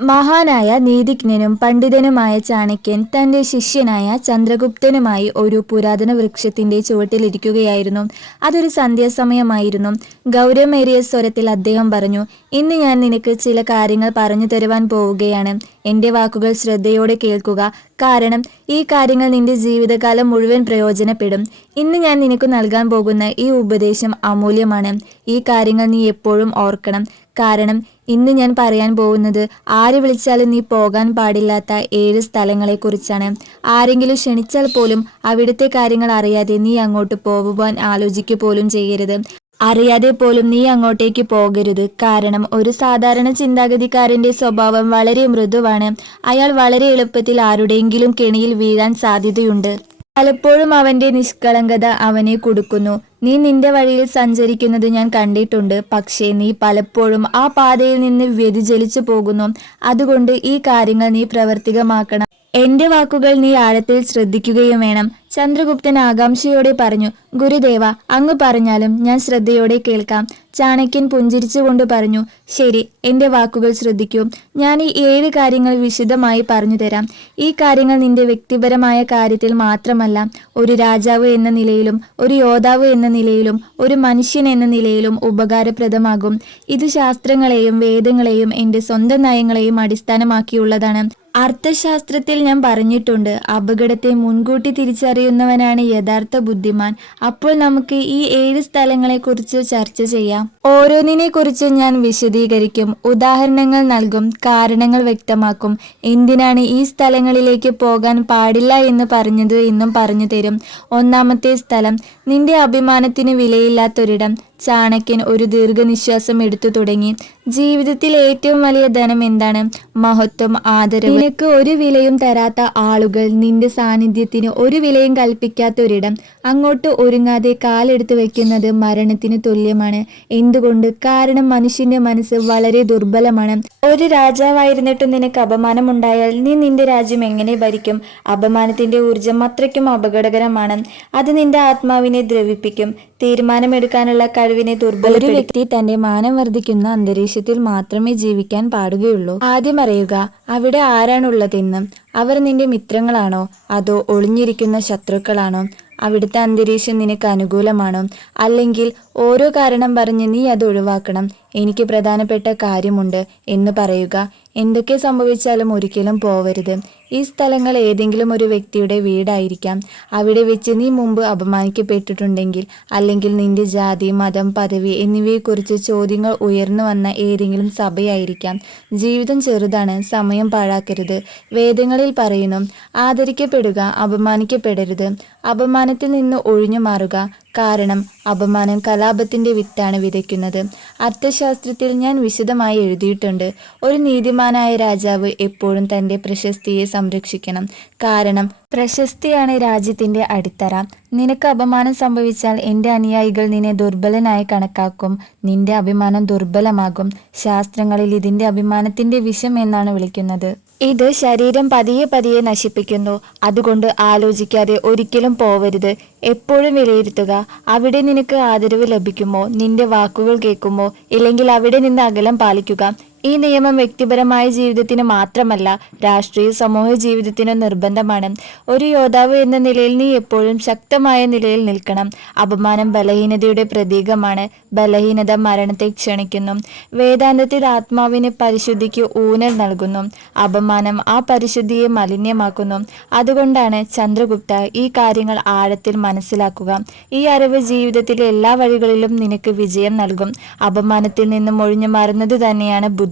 മഹാനായ നീതിജ്ഞനും പണ്ഡിതനുമായ ചാണക്യൻ തന്റെ ശിഷ്യനായ ചന്ദ്രഗുപ്തനുമായി ഒരു പുരാതന വൃക്ഷത്തിന്റെ ചുവട്ടിലിരിക്കുകയായിരുന്നു അതൊരു സന്ധ്യാസമയമായിരുന്നു. ഗൗരവമേറിയ സ്വരത്തിൽ അദ്ദേഹം പറഞ്ഞു ഇന്ന് ഞാൻ നിനക്ക് ചില കാര്യങ്ങൾ പറഞ്ഞു തരുവാൻ പോവുകയാണ്. എന്റെ വാക്കുകൾ ശ്രദ്ധയോടെ കേൾക്കുക. കാരണം ഈ കാര്യങ്ങൾ നിന്റെ ജീവിതകാലം മുഴുവൻ പ്രയോജനപ്പെടും. ഇന്ന് ഞാൻ നിനക്ക് നൽകാൻ പോകുന്ന ഈ ഉപദേശം അമൂല്യമാണ്. ഈ കാര്യങ്ങൾ നീ എപ്പോഴും ഓർക്കണം. കാരണം ഇന്ന് ഞാൻ പറയാൻ പോകുന്നത് ആര് വിളിച്ചാലും നീ പോകാൻ പാടില്ലാത്ത ഏഴ് സ്ഥലങ്ങളെക്കുറിച്ചാണ്. ആരെങ്കിലും ക്ഷണിച്ചാൽ പോലും അവിടുത്തെ കാര്യങ്ങൾ അറിയാതെ നീ അങ്ങോട്ട് പോകുവാൻ ആലോചിക്കുക പോലും ചെയ്യരുത്. അറിയാതെ പോലും നീ അങ്ങോട്ടേക്ക് പോകരുത്. കാരണം ഒരു സാധാരണ ചിന്താഗതിക്കാരന്റെ സ്വഭാവം വളരെ മൃദുവാണ്. അയാൾ വളരെ എളുപ്പത്തിൽ ആരുടെയെങ്കിലും കെണിയിൽ വീഴാൻ സാധ്യതയുണ്ട്. പലപ്പോഴും അവന്റെ നിഷ്കളങ്കത അവനെ കുടുക്കുന്നു. നീ നിന്റെ വഴിയിൽ സഞ്ചരിക്കുന്നത് ഞാൻ കണ്ടിട്ടുണ്ട്. പക്ഷേ നീ പലപ്പോഴും ആ പാതയിൽ നിന്ന് വ്യതിചലിച്ചു പോകുന്നു. അതുകൊണ്ട് ഈ കാര്യങ്ങൾ നീ പ്രവർത്തികമാക്കണം. എന്റെ വാക്കുകൾ നീ ആഴത്തിൽ ശ്രദ്ധിക്കുകയും വേണം. ചന്ദ്രഗുപ്തൻ ആകാംക്ഷയോടെ പറഞ്ഞു ഗുരുദേവ അങ്ങ് പറഞ്ഞാലും ഞാൻ ശ്രദ്ധയോടെ കേൾക്കാം. ചാണക്യൻ പുഞ്ചിരിച്ചുകൊണ്ട് പറഞ്ഞു ശരി എന്റെ വാക്കുകൾ ശ്രദ്ധിക്കൂ. ഞാൻ ഈ ഏഴ് കാര്യങ്ങൾ വിശദമായി പറഞ്ഞു തരാം. ഈ കാര്യങ്ങൾ നിന്റെ വ്യക്തിപരമായ കാര്യത്തിൽ മാത്രമല്ല ഒരു രാജാവ് എന്ന നിലയിലും ഒരു യോദ്ധാവ് എന്ന നിലയിലും ഒരു മനുഷ്യൻ എന്ന നിലയിലും ഉപകാരപ്രദമാകും. ഇത് ശാസ്ത്രങ്ങളെയും വേദങ്ങളെയും എന്റെ സ്വന്തം നയങ്ങളെയും അടിസ്ഥാനമാക്കിയുള്ളതാണ്. അർത്ഥശാസ്ത്രത്തിൽ ഞാൻ പറഞ്ഞിട്ടുണ്ട് അപകടത്തെ മുൻകൂട്ടി തിരിച്ചറിയുന്നവനാണ് യഥാർത്ഥ ബുദ്ധിമാൻ. അപ്പോൾ നമുക്ക് ഈ ഏഴ് സ്ഥലങ്ങളെ കുറിച്ച് ചർച്ച ചെയ്യാം. ഓരോന്നിനെ കുറിച്ച് ഞാൻ വിശദീകരിക്കും ഉദാഹരണങ്ങൾ നൽകും കാരണങ്ങൾ വ്യക്തമാക്കും. എന്തിനാണ് ഈ സ്ഥലങ്ങളിലേക്ക് പോകാൻ പാടില്ല എന്ന് പറഞ്ഞത് എന്നും പറഞ്ഞു തരും. ഒന്നാമത്തെ സ്ഥലം നിന്റെ അഭിമാനത്തിന് വിലയില്ലാത്തൊരിടം. ചാണക്യൻ ഒരു ദീർഘനിശ്വാസം എടുത്തു തുടങ്ങി. ജീവിതത്തിൽ ഏറ്റവും വലിയ ധനം എന്താണ്? മഹത്വം ആദരവ്. നിനക്ക് ഒരു വിലയും തരാത്ത ആളുകൾ നിന്റെ സാന്നിധ്യത്തിന് ഒരു വിലയും കൽപ്പിക്കാത്ത ഒരിടം അങ്ങോട്ട് ഒരുങ്ങാതെ കാലെടുത്ത് വെക്കുന്നത് മരണത്തിന് തുല്യമാണ്. എന്തുകൊണ്ട്? കാരണം മനുഷ്യന്റെ മനസ്സ് വളരെ ദുർബലമാണ്. ഒരു രാജാവായിരുന്നിട്ടും നിനക്ക് അപമാനമുണ്ടായാൽ നീ നിന്റെ രാജ്യം എങ്ങനെ ഭരിക്കും? അപമാനത്തിന്റെ ഊർജം അത്രയ്ക്കും അപകടകരമാണ്. അത് നിന്റെ ആത്മാവിനെ ദ്രവിപ്പിക്കും. തീരുമാനമെടുക്കാനുള്ള കഴിവിനെ ദുർബല ഒരു വ്യക്തി തന്റെ മാനം വർദ്ധിക്കുന്ന അന്തരീക്ഷത്തിൽ മാത്രമേ ജീവിക്കാൻ പാടുകയുള്ളൂ. ആദ്യം അറിയുക അവിടെ ആരാണുള്ളതെന്ന് അവർ നിന്റെ മിത്രങ്ങളാണോ അതോ ഒളിഞ്ഞിരിക്കുന്ന ശത്രുക്കളാണോ അവിടുത്തെ അന്തരീക്ഷം നിനക്ക് അനുകൂലമാണോ അല്ലെങ്കിൽ ഓരോ കാരണം പറഞ്ഞ് നീ അത് ഒഴിവാക്കണം എനിക്ക് പ്രധാനപ്പെട്ട കാര്യമുണ്ട് എന്ന് പറയുക. എന്തൊക്കെ സംഭവിച്ചാലും ഒരിക്കലും പോവരുത്. ഈ സ്ഥലങ്ങൾ ഏതെങ്കിലും ഒരു വ്യക്തിയുടെ വീടായിരിക്കാം. അവിടെ വെച്ച് നീ മുമ്പ് അപമാനിക്കപ്പെട്ടിട്ടുണ്ടെങ്കിൽ അല്ലെങ്കിൽ നിന്റെ ജാതി മതം പദവി എന്നിവയെക്കുറിച്ച് ചോദ്യങ്ങൾ ഉയർന്നു വന്ന ഏതെങ്കിലും സഭയായിരിക്കാം. ജീവിതം ചെറുതാണ് സമയം പാഴാക്കരുത്. വേദങ്ങളിൽ പറയുന്നു ആദരിക്കപ്പെടുക അപമാനിക്കപ്പെടരുത്. അപമാനത്തിൽ നിന്ന് ഒഴിഞ്ഞു മാറുക. കാരണം അപമാനം കലാപത്തിന്റെ വിത്താണ് വിതയ്ക്കുന്നത്. അർത്ഥശാസ്ത്രത്തിൽ ഞാൻ വിശദമായി എഴുതിയിട്ടുണ്ട്. ഒരു നീതിമാനായ രാജാവ് എപ്പോഴും തന്റെ പ്രശസ്തിയെ സംരക്ഷിക്കണം. കാരണം പ്രശസ്തിയാണ് രാജ്യത്തിന്റെ അടിത്തറ. നിനക്ക് അപമാനം സംഭവിച്ചാൽ എന്റെ അനുയായികൾ നിന്നെ ദുർബലനായി കണക്കാക്കും. നിന്റെ അഭിമാനം ദുർബലമാകും. ശാസ്ത്രങ്ങളിൽ ഇതിന്റെ അഭിമാനത്തിന്റെ വിഷം എന്നാണ് വിളിക്കുന്നത്. ഇത് ശരീരം പതിയെ പതിയെ നശിപ്പിക്കുന്നു. അതുകൊണ്ട് ആലോചിക്കാതെ ഒരിക്കലും പോവരുത്. എപ്പോഴും വിലയിരുത്തുക. അവിടെ നിനക്ക് ആദരവ് ലഭിക്കുമോ? നിന്റെ വാക്കുകൾ കേൾക്കുമോ? ഇല്ലെങ്കിൽ അവിടെ നിന്ന് അകലം പാലിക്കുക. ഈ നിയമം വ്യക്തിപരമായ ജീവിതത്തിന് മാത്രമല്ല രാഷ്ട്രീയ സമൂഹ ജീവിതത്തിന് നിർബന്ധമാണ്. ഒരു യോദ്ധാവ് എന്ന നിലയിൽ നീ എപ്പോഴും ശക്തമായ നിലയിൽ നിൽക്കണം. അപമാനം ബലഹീനതയുടെ പ്രതീകമാണ്. ബലഹീനത മരണത്തെ ക്ഷണിക്കുന്നു. വേദാന്തത്തിൽ ആത്മാവിന് പരിശുദ്ധിക്ക് ഊന്നൽ നൽകുന്നു. അപമാനം ആ പരിശുദ്ധിയെ മലിന്യമാക്കുന്നു അതുകൊണ്ടാണ് ചന്ദ്രഗുപ്ത ഈ കാര്യങ്ങൾ ആഴത്തിൽ മനസ്സിലാക്കുക. ഈ അറിവ് ജീവിതത്തിലെ എല്ലാ വഴികളിലും നിനക്ക് വിജയം നൽകും. അപമാനത്തിൽ നിന്നും ഒഴിഞ്ഞു മാറുന്നത് തന്നെയാണ് ബുദ്ധി.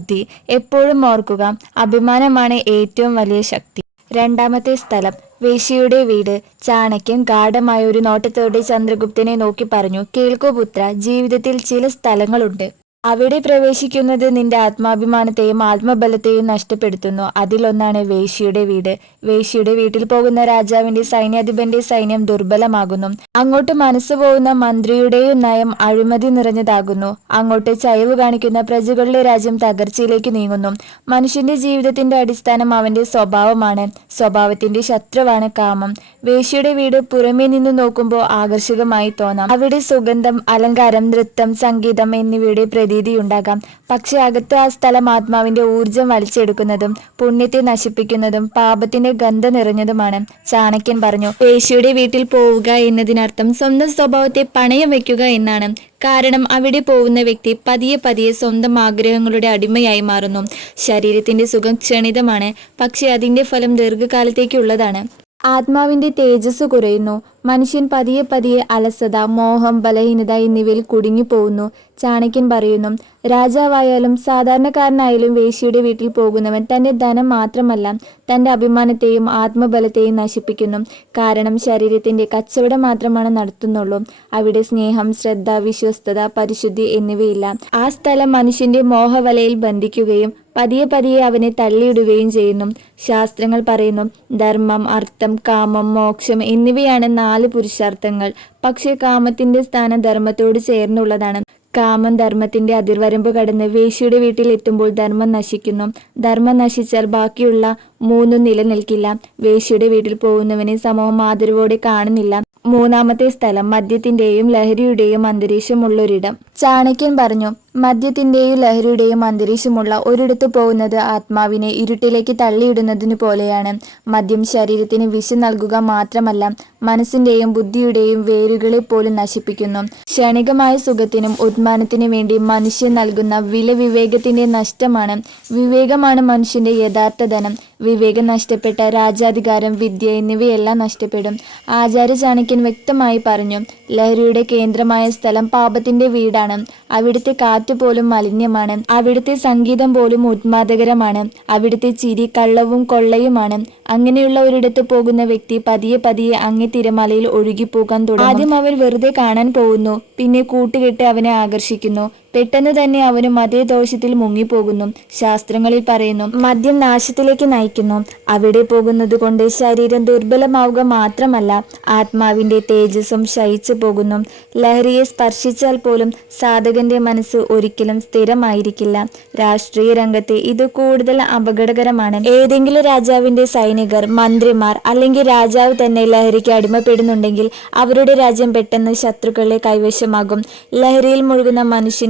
എപ്പോഴും ഓർക്കുക. അഭിമാനമാണ് ഏറ്റവും വലിയ ശക്തി. രണ്ടാമത്തെ സ്ഥലം. വേശിയുടെ വീട്. ചാണക്യൻ ഗാഠമായ ഒരു നോട്ടത്തോടെ ചന്ദ്രഗുപ്തനെ നോക്കി പറഞ്ഞു കേൾക്കൂ പുത്ര ജീവിതത്തിൽ ചില സ്ഥലങ്ങളുണ്ട്. അവിടെ പ്രവേശിക്കുന്നത് നിന്റെ ആത്മാഭിമാനത്തെയും ആത്മബലത്തെയും നഷ്ടപ്പെടുത്തുന്നു. അതിലൊന്നാണ് വേശിയുടെ വീട്. വേശിയുടെ വീട്ടിൽ പോകുന്ന രാജാവിന്റെ സൈന്യാധിപന്റെ സൈന്യം ദുർബലമാകുന്നു. അങ്ങോട്ട് മനസ്സ് പോകുന്ന മന്ത്രിയുടെയും നയം അഴിമതി നിറഞ്ഞതാകുന്നു. അങ്ങോട്ട് ചയവ് കാണിക്കുന്ന പ്രജകളുടെ രാജ്യം തകർച്ചയിലേക്ക് നീങ്ങുന്നു. മനുഷ്യന്റെ ജീവിതത്തിന്റെ അടിസ്ഥാനം അവന്റെ സ്വഭാവമാണ്. സ്വഭാവത്തിന്റെ ശത്രുവാണ് കാമം. വേശിയുടെ വീട് പുറമേ നിന്ന് നോക്കുമ്പോൾ ആകർഷകമായി തോന്നാം. അവിടെ സുഗന്ധം അലങ്കാരം നൃത്തം സംഗീതം എന്നിവയുടെ പ്രതീതിയുണ്ടാകാം. പക്ഷെ അകത്ത് ആ സ്ഥലം ആത്മാവിന്റെ ഊർജം വലിച്ചെടുക്കുന്നതും പുണ്യത്തെ നശിപ്പിക്കുന്നതും പാപത്തിന്റെ ഗന്ധം നിറഞ്ഞതുമാണ്. ചാണക്യൻ പറഞ്ഞു പേശിയുടെ വീട്ടിൽ പോവുക എന്നതിനർത്ഥം സ്വന്തം സ്വഭാവത്തെ പണയം വെക്കുക എന്നാണ്. കാരണം അവിടെ പോകുന്ന വ്യക്തി പതിയെ പതിയെ സ്വന്തം ആഗ്രഹങ്ങളുടെ അടിമയായി മാറുന്നു. ശരീരത്തിന്റെ സുഖം ക്ഷണിതമാണ് പക്ഷെ അതിന്റെ ഫലം ദീർഘകാലത്തേക്കുള്ളതാണ്. ആത്മാവിന്റെ തേജസ് കുറയുന്നു. മനുഷ്യൻ പതിയെ പതിയെ അലസത മോഹം ബലഹീനത എന്നിവയിൽ കുടുങ്ങിപ്പോകുന്നു ചാണക്യൻ പറയുന്നു രാജാവായാലും സാധാരണക്കാരനായാലും വേശിയുടെ വീട്ടിൽ പോകുന്നവൻ തന്റെ ധനം മാത്രമല്ല തന്റെ അഭിമാനത്തെയും ആത്മബലത്തെയും നശിപ്പിക്കുന്നു. കാരണം ശരീരത്തിന്റെ കച്ചവടം മാത്രമാണ് നടത്തുന്നുള്ളൂ. അവിടെ സ്നേഹം ശ്രദ്ധ വിശ്വസ്തത പരിശുദ്ധി എന്നിവയില്ല. ആ സ്ഥലം മനുഷ്യന്റെ മോഹവലയിൽ ബന്ധിക്കുകയും പതിയെ പതിയെ അവനെ തള്ളിയിടുകയും ചെയ്യുന്നു. ശാസ്ത്രങ്ങൾ പറയുന്നു ധർമ്മം അർത്ഥം കാമം മോക്ഷം എന്നിവയാണ് നാല് പുരുഷാർത്ഥങ്ങൾ. പക്ഷേ കാമത്തിന്റെ സ്ഥാനം ധർമ്മത്തോട് ചേർന്നുള്ളതാണ്. കാമം ധർമ്മത്തിന്റെ അതിർവരമ്പ് കടന്ന് വേശിയുടെ വീട്ടിൽ എത്തുമ്പോൾ ധർമ്മം നശിക്കുന്നു. ധർമ്മം നശിച്ചാൽ ബാക്കിയുള്ള മൂന്നും നിലനിൽക്കില്ല. വേശിയുടെ വീട്ടിൽ പോകുന്നവനെ സമൂഹം ആദരവോടെ കാണുന്നില്ല. മൂന്നാമത്തെ സ്ഥലം മദ്യത്തിന്റെയും ലഹരിയുടെയും അന്തരീക്ഷമുള്ളൊരിടം. ചാണക്യൻ പറഞ്ഞു മദ്യത്തിന്റെയും ലഹരിയുടെയും അന്തരീക്ഷമുള്ള ഒരിടത്ത് പോകുന്നത് ആത്മാവിനെ ഇരുട്ടിലേക്ക് തള്ളിയിടുന്നതിനു പോലെയാണ്. മദ്യം ശരീരത്തിന് വിശ നൽകുക മാത്രമല്ല മനസ്സിന്റെയും ബുദ്ധിയുടെയും വേരുകളെ പോലും നശിപ്പിക്കുന്നു. ക്ഷണികമായ സുഖത്തിനും ഉന്മാനത്തിനു വേണ്ടി മനുഷ്യൻ നൽകുന്ന വില വിവേകത്തിന്റെ നഷ്ടമാണ്. വിവേകമാണ് മനുഷ്യന്റെ യഥാർത്ഥ ധനം. വിവേകം നഷ്ടപ്പെട്ട രാജാധികാരം വിദ്യ എന്നിവയെല്ലാം നഷ്ടപ്പെടും. ആചാര്യ ചാണക്യൻ വ്യക്തമായി പറഞ്ഞു ലഹരിയുടെ കേന്ദ്രമായ സ്ഥലം പാപത്തിന്റെ വീടാണ്. അവിടുത്തെ കാറ്റ് പോലും മലിന്യമാണ്. അവിടുത്തെ സംഗീതം പോലും ഉന്മാദകരമാണ്. അവിടുത്തെ ചിരി കള്ളവും കൊള്ളയുമാണ്. അങ്ങനെയുള്ള ഒരിടത്ത് പോകുന്ന വ്യക്തി പതിയെ പതിയെ അങ്ങേ തിരമലയിൽ ഒഴുകിപ്പോകാൻ തുടങ്ങും. ആദ്യം അവൻ വെറുതെ കാണാൻ പോകുന്നു. പിന്നെ കൂട്ടുകെട്ട് അവനെ ആകർഷിക്കുന്നു. പെട്ടെന്ന് തന്നെ അവനും അതേ ദോഷത്തിൽ മുങ്ങിപ്പോകുന്നു. ശാസ്ത്രങ്ങളിൽ പറയുന്നു മദ്യം നാശത്തിലേക്ക് നയിക്കുന്നു. അവിടെ പോകുന്നത് കൊണ്ട് ശരീരം ദുർബലമാവുക മാത്രമല്ല ആത്മാവിന്റെ തേജസ്സും ശയിച്ചു പോകുന്നു. ലഹരിയെ സ്പർശിച്ചാൽ പോലും സാധകന്റെ മനസ്സ് ഒരിക്കലും സ്ഥിരമായിരിക്കില്ല. രാഷ്ട്രീയ രംഗത്തെ ഇത് കൂടുതൽ അപകടകരമാണ്. ഏതെങ്കിലും രാജാവിന്റെ സൈനികർ മന്ത്രിമാർ അല്ലെങ്കിൽ രാജാവ് തന്നെ ലഹരിക്ക് അടിമപ്പെടുന്നുണ്ടെങ്കിൽ അവരുടെ രാജ്യം പെട്ടെന്ന് ശത്രുക്കളെ കൈവശമാകും. ലഹരിയിൽ മുഴുകുന്ന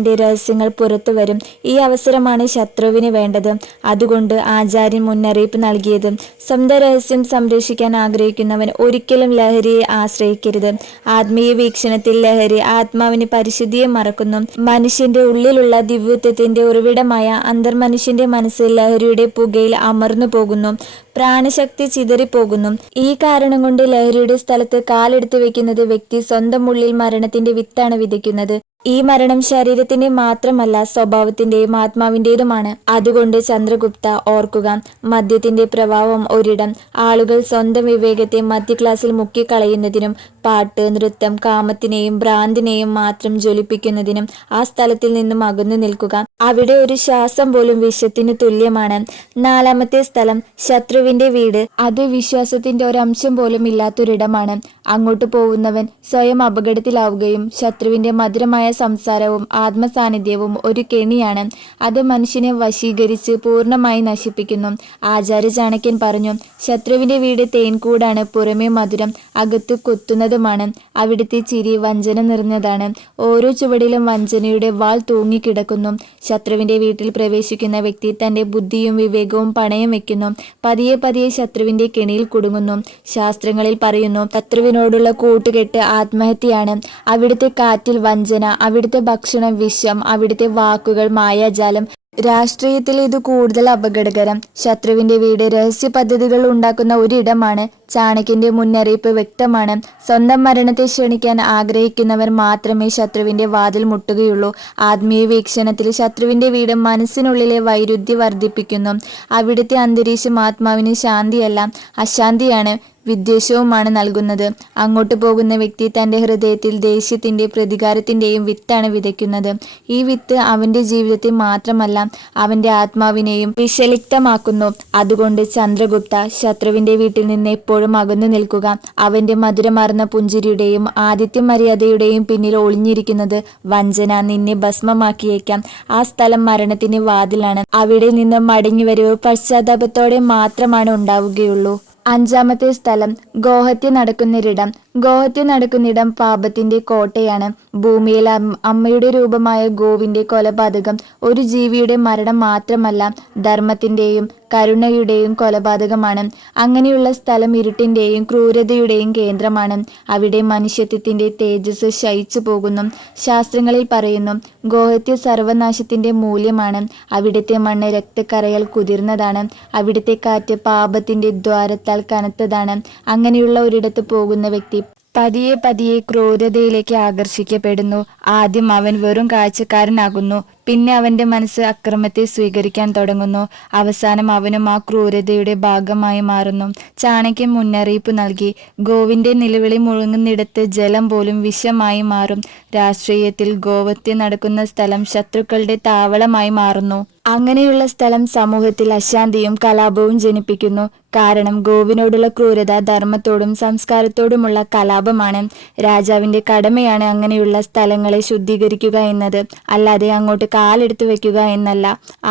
മനുഷ്യന്റെ രഹസ്യങ്ങൾ പുറത്തു വരും. ഈ അവസരമാണ് ശത്രുവിന് വേണ്ടത്. അതുകൊണ്ട് ആചാര്യൻ മുന്നറിയിപ്പ് നൽകിയത്. സ്വന്തം രഹസ്യം സംരക്ഷിക്കാൻ ആഗ്രഹിക്കുന്നവൻ ഒരിക്കലും ലഹരിയെ ആശ്രയിക്കരുത്. ആത്മീയ വീക്ഷണത്തിൽ ലഹരി ആത്മാവിന് പരിശുദ്ധിയെ മറക്കുന്നു. മനുഷ്യന്റെ ഉള്ളിലുള്ള ദിവ്യത്വത്തിന്റെ ഉറവിടമായ അന്തർമനുഷ്യന്റെ മനസ്സ് ലഹരിയുടെ പുകയിൽ അമർന്നു പോകുന്നു. പ്രാണശക്തി ചിതറിപ്പോകുന്നു. ഈ കാരണം കൊണ്ട് ലഹരിയുടെ സ്ഥലത്ത് കാലെടുത്ത് വെക്കുന്നത് വ്യക്തി സ്വന്തം ഉള്ളിൽ മരണത്തിന്റെ വിത്താണ് വിതയ്ക്കുന്നത്. ഈ മരണം ശരീരത്തിന്റെ മാത്രമല്ല സ്വഭാവത്തിന്റെയും ആത്മാവിന്റേതുമാണ്. അതുകൊണ്ട് ചന്ദ്രഗുപ്ത ഓർക്കുക മദ്യത്തിന്റെ പ്രഭാവം ഒരിടം ആളുകൾ സ്വന്തം വിവേകത്തെ മധ്യ ക്ലാസ്സിൽ മുക്കിക്കളയുന്നതിനും പാട്ട് നൃത്തം കാമത്തിനെയും ഭ്രാന്തിനെയും മാത്രം ജ്വലിപ്പിക്കുന്നതിനും ആ സ്ഥലത്തിൽ നിന്നും അകന്നു നിൽക്കുക. അവിടെ ഒരു ശ്വാസം പോലും വിഷത്തിന് തുല്യമാണ്. നാലാമത്തെ സ്ഥലം ശത്രുവിന്റെ വീട്. അത് വിശ്വാസത്തിന്റെ ഒരംശം പോലും ഇല്ലാത്തൊരിടമാണ്. അങ്ങോട്ട് പോകുന്നവൻ സ്വയം അപകടത്തിലാവുകയും ശത്രുവിന്റെ മധുരമായ സംസാരവും ആത്മസാന്നിധ്യവും ഒരു കെണിയാണ്. അത് മനുഷ്യനെ വശീകരിച്ച് പൂർണമായി നശിപ്പിക്കുന്നു. ആചാര്യ ചാണക്യൻ പറഞ്ഞു ശത്രുവിന്റെ വീട് തേൻകൂടാണ് പുറമേ മധുരം അകത്ത് കൊത്തുന്നതുമാണ്. അവിടുത്തെ ചിരി വഞ്ചന നിറഞ്ഞതാണ്. ഓരോ ചുവടിലും വഞ്ചനയുടെ വാൾ തൂങ്ങിക്കിടക്കുന്നു. ശത്രുവിന്റെ വീട്ടിൽ പ്രവേശിക്കുന്ന വ്യക്തി തന്റെ ബുദ്ധിയും വിവേകവും പണയം വെക്കുന്നു. പതിയെ പതിയെ ശത്രുവിന്റെ കെണിയിൽ കുടുങ്ങുന്നു. ശാസ്ത്രങ്ങളിൽ പറയുന്നു ശത്രുവിനോടുള്ള കൂട്ടുകെട്ട് ആത്മഹത്യയാണ്. അവിടുത്തെ കാറ്റിൽ വഞ്ചന അവിടുത്തെ ഭക്ഷണം വിഷം അവിടുത്തെ വാക്കുകൾ മായാജാലം രാഷ്ട്രീയത്തിൽ ഇത് കൂടുതൽ അപകടകരം. ശത്രുവിന്റെ വീട് രഹസ്യ പദ്ധതികൾ ഉണ്ടാക്കുന്ന ഒരിടമാണ് ചാണക്യന്റെ മുന്നറിയിപ്പ് വ്യക്തമാണ്. സ്വന്തം മരണത്തെ ക്ഷണിക്കാൻ ആഗ്രഹിക്കുന്നവർ മാത്രമേ ശത്രുവിന്റെ വാതിൽ മുട്ടുകയുള്ളൂ. ആത്മീയ വീക്ഷണത്തിൽ ശത്രുവിന്റെ വീട് മനസ്സിനുള്ളിലെ വൈരുദ്ധ്യ വർദ്ധിപ്പിക്കുന്നു. അവിടുത്തെ അന്തരീക്ഷം ആത്മാവിന് ശാന്തിയല്ല അശാന്തിയാണ്. വിദ്വേഷവുമാണ് നൽകുന്നത്. അങ്ങോട്ട് പോകുന്ന വ്യക്തി തന്റെ ഹൃദയത്തിൽ ദേഷ്യത്തിന്റെ പ്രതികാരത്തിന്റെയും വിത്താണ് വിതയ്ക്കുന്നത്. ഈ വിത്ത് അവന്റെ ജീവിതത്തെ മാത്രമല്ല അവന്റെ ആത്മാവിനെയും വിഷലിപ്തമാക്കുന്നു. അതുകൊണ്ട് ചന്ദ്രഗുപ്ത ശത്രുവിന്റെ വീട്ടിൽ നിന്ന് എപ്പോഴും അകന്നു നിൽക്കുക. അവന്റെ മധുരമാർന്ന പുഞ്ചിരിയുടെയും ആദിത്യ മര്യാദയുടെയും പിന്നിൽ ഒളിഞ്ഞിരിക്കുന്നത് വഞ്ചന നിന്നെ ഭസ്മമാക്കിയേക്കാം. ആ സ്ഥലം മരണത്തിന് വാതിലാണ്. അവിടെ നിന്ന് മടങ്ങി വരവ് പശ്ചാത്താപത്തോടെ മാത്രമാണ് ഉണ്ടാവുകയുള്ളൂ. അഞ്ചാമത്തെ സ്ഥലം ഗോഹത്യ നടക്കുന്നൊരിടം. ഗോഹത്യ നടക്കുന്നിടം പാപത്തിന്റെ കോട്ടയാണ്. ഭൂമിയിൽ അമ്മയുടെ രൂപമായ ഗോവിന്റെ കൊലപാതകം ഒരു ജീവിയുടെ മരണം മാത്രമല്ല ധർമ്മത്തിന്റെയും കരുണയുടെയും കൊലപാതകമാണ്. അങ്ങനെയുള്ള സ്ഥലം ഇരുട്ടിന്റെയും ക്രൂരതയുടെയും കേന്ദ്രമാണ്. അവിടെ മനുഷ്യത്വത്തിന്റെ തേജസ് ശയിച്ചു പോകുന്നു. ശാസ്ത്രങ്ങളിൽ പറയുന്നു ഗോഹത്യ സർവനാശത്തിന്റെ മൂല്യമാണ്. അവിടുത്തെ മണ്ണ് രക്തക്കറയാൽ കുതിർന്നതാണ്. അവിടുത്തെ കാറ്റ് പാപത്തിന്റെ ദ്വാരത്താൽ കനത്തതാണ്. അങ്ങനെയുള്ള ഒരിടത്ത് പോകുന്ന വ്യക്തി പതിയെ പതിയെ ക്രൂരതയിലേക്ക് ആകർഷിക്കപ്പെടുന്നു. ആദ്യം അവൻ വെറും കാഴ്ചക്കാരനാകുന്നു. പിന്നെ അവന്റെ മനസ്സ് അക്രമത്തെ സ്വീകരിക്കാൻ തുടങ്ങുന്നു. അവസാനം അവനും ആ ക്രൂരതയുടെ ഭാഗമായി മാറുന്നു. ചാണക്യൻ മുന്നറിയിപ്പ് നൽകി. ഗോവിന്റെ നിലവിളി മുഴുങ്ങുന്നിടത്ത് ജലം പോലും വിഷമായി മാറും. രാഷ്ട്രീയത്തിൽ ഗോവത്തെ നടക്കുന്ന സ്ഥലം ശത്രുക്കളുടെ താവളമായി മാറുന്നു. അങ്ങനെയുള്ള സ്ഥലം സമൂഹത്തിൽ അശാന്തിയും കലാപവും ജനിപ്പിക്കുന്നു. കാരണം ഗോവിനോടുള്ള ക്രൂരത ധർമ്മത്തോടും സംസ്കാരത്തോടുമുള്ള കലാപമാണ്. രാജാവിന്റെ കടമയാണ് അങ്ങനെയുള്ള സ്ഥലങ്ങളെ ശുദ്ധീകരിക്കുക എന്നത്. അല്ലാതെ അങ്ങോട്ട് കാലെടുത്തു വെക്കുക എന്നല്ല.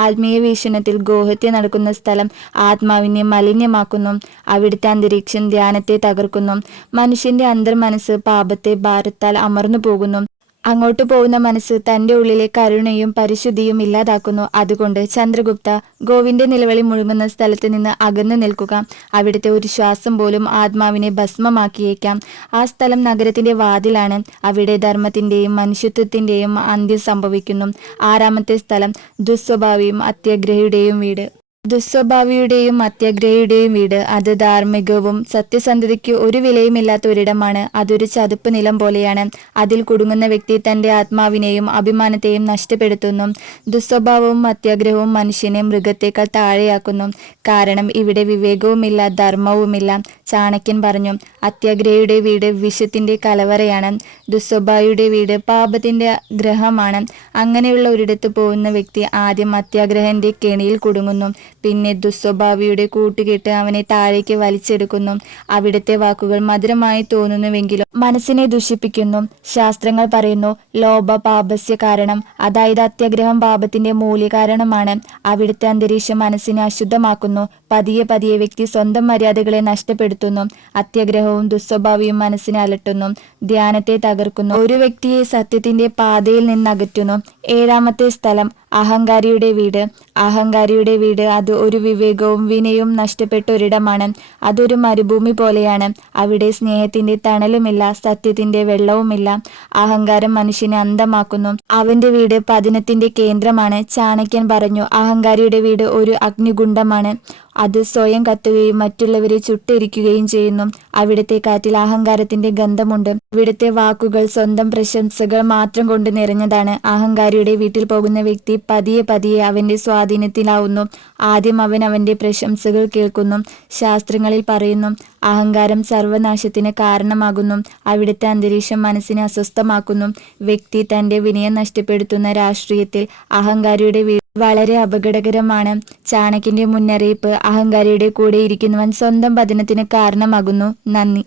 ആത്മീയ വീക്ഷണത്തിൽ ഗോഹത്യ നടക്കുന്ന സ്ഥലം ആത്മാവിനെ മലിനമാക്കുന്നു അവിടുത്തെ അന്തരീക്ഷം ധ്യാനത്തെ തകർക്കുന്നു. മനുഷ്യന്റെ അന്തർമനസ് പാപത്തെ ഭാരത്താൽ അമർന്നു പോകുന്നു അങ്ങോട്ട് പോകുന്ന മനസ്സ് തന്റെ ഉള്ളിലെ കരുണയും പരിശുദ്ധിയും ഇല്ലാതാക്കുന്നു. അതുകൊണ്ട് ചന്ദ്രഗുപ്ത ഗോവിന്റെ നിലവിളി മുഴുകുന്ന സ്ഥലത്ത് നിന്ന് അകന്നു നിൽക്കുക. അവിടുത്തെ ഒരു ശ്വാസം പോലും ആത്മാവിനെ ഭസ്മമാക്കിയേക്കാം. ആ സ്ഥലം നഗരത്തിന്റെ വാതിലാണ്. അവിടെ ധർമ്മത്തിന്റെയും മനുഷ്യത്വത്തിന്റെയും അന്ത്യം സംഭവിക്കുന്നു. ആറാമത്തെ സ്ഥലം ദുസ്വഭാവിയും അത്യഗ്രഹിയുടെയും വീട്. ദുസ്വഭാവിയുടെയും അത്യഗ്രഹയുടെയും വീട് അത് ധാർമ്മികവും സത്യസന്ധതയ്ക്ക് ഒരു വിലയുമില്ലാത്ത ഒരിടമാണ്. അതൊരു ചതുപ്പ് നിലം പോലെയാണ്. അതിൽ കുടുങ്ങുന്ന വ്യക്തി തന്റെ ആത്മാവിനെയും അഭിമാനത്തെയും നഷ്ടപ്പെടുത്തുന്നു. ദുസ്വഭാവവും അത്യാഗ്രഹവും മനുഷ്യനെ മൃഗത്തേക്കാൾ താഴെയാക്കുന്നു. കാരണം ഇവിടെ വിവേകവുമില്ല ധർമ്മവുമില്ല. ചാണക്യൻ പറഞ്ഞു അത്യാഗ്രഹിയുടെ വീട് വിഷത്തിന്റെ കലവറയാണ്. ദുസ്വഭാവിയുടെ വീട് പാപത്തിന്റെ ഗ്രഹമാണ്. അങ്ങനെയുള്ള ഒരിടത്ത് പോകുന്ന വ്യക്തി ആദ്യം അത്യാഗ്രഹന്റെ കെണിയിൽ കുടുങ്ങുന്നു. പിന്നെ ദുസ്വഭാവിയുടെ കൂട്ടുകെട്ട് അവനെ താഴേക്ക് വലിച്ചെടുക്കുന്നു. അവിടുത്തെ വാക്കുകൾ മധുരമായി തോന്നുന്നുവെങ്കിലും മനസ്സിനെ ദുഷിപ്പിക്കുന്നു. ശാസ്ത്രങ്ങൾ പറയുന്നു ലോഭ പാപസ്യ കാരണം. അതായത് അത്യഗ്രഹം പാപത്തിന്റെ മൂല്യകാരണമാണ് അവിടുത്തെ അന്തരീക്ഷം മനസ്സിനെ അശുദ്ധമാക്കുന്നു. പതിയെ പതിയെ വ്യക്തി സ്വന്തം മര്യാദകളെ നഷ്ടപ്പെടുത്തുന്നു. അത്യഗ്രഹവും ദുസ്വഭാവിയും മനസ്സിനെ അലട്ടുന്നു. ധ്യാനത്തെ തകർക്കുന്നു. ഒരു വ്യക്തിയെ സത്യത്തിന്റെ പാതയിൽ നിന്ന് അകറ്റുന്നു ഏഴാമത്തെ സ്ഥലം അഹങ്കാരിയുടെ വീട്. അഹങ്കാരിയുടെ വീട് അത് ഒരു വിവേകവും വിനയവും നഷ്ടപ്പെട്ട ഒരിടമാണ്. അതൊരു മരുഭൂമി പോലെയാണ്. അവിടെ സ്നേഹത്തിന്റെ തണലുമില്ല സത്യത്തിന്റെ വെള്ളവുമില്ല. അഹങ്കാരം മനുഷ്യനെ അന്തമാക്കുന്നു അവന്റെ വീട് പതനത്തിന്റെ കേന്ദ്രമാണ്. ചാണക്യൻ പറഞ്ഞു അഹങ്കാരിയുടെ വീട് ഒരു അഗ്നികുണ്ഡമാണ്. അത് സ്വയം കത്തുകയും മറ്റുള്ളവരെ ചുട്ടെരിക്കുകയും ചെയ്യുന്നു. അവിടുത്തെ കാറ്റിൽ അഹങ്കാരത്തിന്റെ ഗന്ധമുണ്ട്. ഇവിടുത്തെ വാക്കുകൾ സ്വന്തം പ്രശംസകൾ മാത്രം കൊണ്ട് നിറഞ്ഞതാണ്. അഹങ്കാരിയുടെ വീട്ടിൽ പോകുന്ന വ്യക്തി പതിയെ പതിയെ അവന്റെ സ്വാധീനത്തിലാവുന്നു. ആദ്യം അവൻ അവന്റെ പ്രശംസകൾ കേൾക്കുന്നു. ശാസ്ത്രങ്ങളിൽ പറയുന്നു അഹങ്കാരം സർവനാശത്തിന് കാരണമാകുന്നു. അവിടുത്തെ അന്തരീക്ഷം മനസ്സിനെ അസ്വസ്ഥമാക്കുന്നു. വ്യക്തി തന്റെ വിനയം നഷ്ടപ്പെടുത്തുന്ന രാഷ്ട്രീയത്തിൽ അഹങ്കാരിയുടെ വളരെ അപകടകരമാണ്. ചാണകിന്റെ മുന്നറിയിപ്പ് അഹങ്കാരിയുടെ കൂടെ ഇരിക്കുന്നവൻ സ്വന്തം പതനത്തിന് കാരണമാകുന്നു. നന്ദി.